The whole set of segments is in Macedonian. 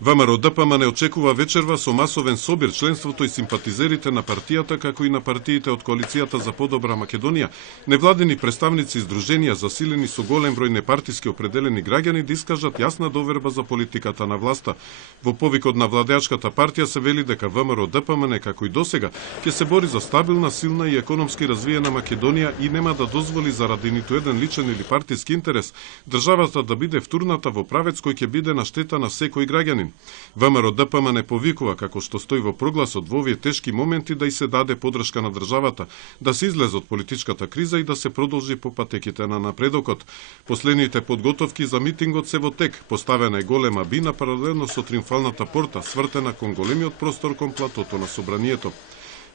ВМРО ДПМН очекува вечерва со масовен собир членството и симпатизерите на партијата, како и на партиите од Коалицијата за подобра Македонија, невладени представници и здруженија засилени со голем број непартиски определени граѓани да искажат јасна доверба за политиката на власта. Во повикот на владеачката партија се вели дека ВМРО ДПМН, како и досега, ќе се бори за стабилна, силна и економски развиена Македонија и нема да дозволи заради ниту еден личен или партиски интерес државата да биде втурната во правец кој ќе биде на штета на секој граѓанин. ВМРО ДПМН повикува, како што стои во прогласот, во овие тешки моменти да и се даде подршка на државата, да се излезе од политичката криза и да се продолжи по патеките на напредокот. Последните подготовки за митингот се во тек. Поставена е голема бина паралелно со Триумфалната порта, свртена кон големиот простор кон платото на собранието.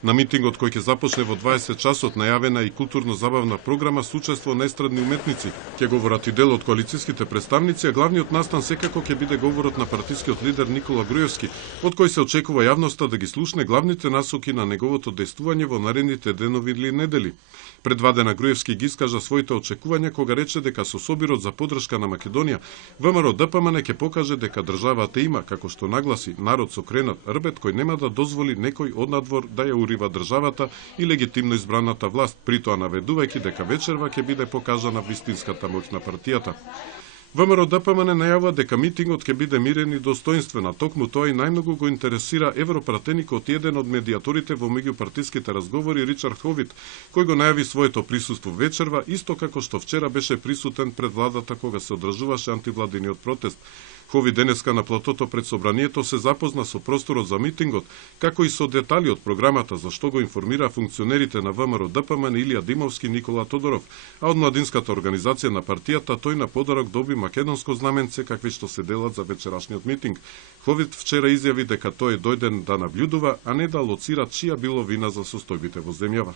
На митингот кој ќе започне во 20 часот најавена и културно-забавна програма со учество на естрадни уметници. Ќе говорат и дел од коалицијските представници, а главниот настан секако ќе биде говорот на партискиот лидер Никола Груевски, од кој се очекува јавноста да ги слушне главните насоки на неговото действување во наредните денови или недели. Предвадена Груевски ги искажа своите очекувања кога рече дека со собирот за подршка на Македонија, ВМРО ДПМН ќе покаже дека државата има, како што нагласи, народ со кренат рбет кој нема да дозволи некој однадвор да ја урива државата и легитимно избраната власт, притоа наведувајќи дека вечерва ќе биде покажана вистинската моќ на партијата. ВМРО ДПМН најавува дека митингот ќе биде мирен и достоинствен, а токму тоа и најмногу го интересира европратеникот и еден од медијаторите во меѓупартиските разговори Ричард Ховит, кој го најави своето присуство вечерва, исто како што вчера беше присутен пред владата кога се одржуваше антивладиниот протест. Хови денеска на платото пред собранието се запозна со просторот за митингот, како и со детали од програмата, за што го информира функционерите на ВМРО ДПМН Илија Димовски и Никола Тодоров, а од младинската организација на партијата тој на подарок доби македонско знаменце какви што се делат за вечерашниот митинг. Ховит вчера изјави дека тој е дојден да наблюдува, а не да лоцира чија било вина за состојбите во земјава.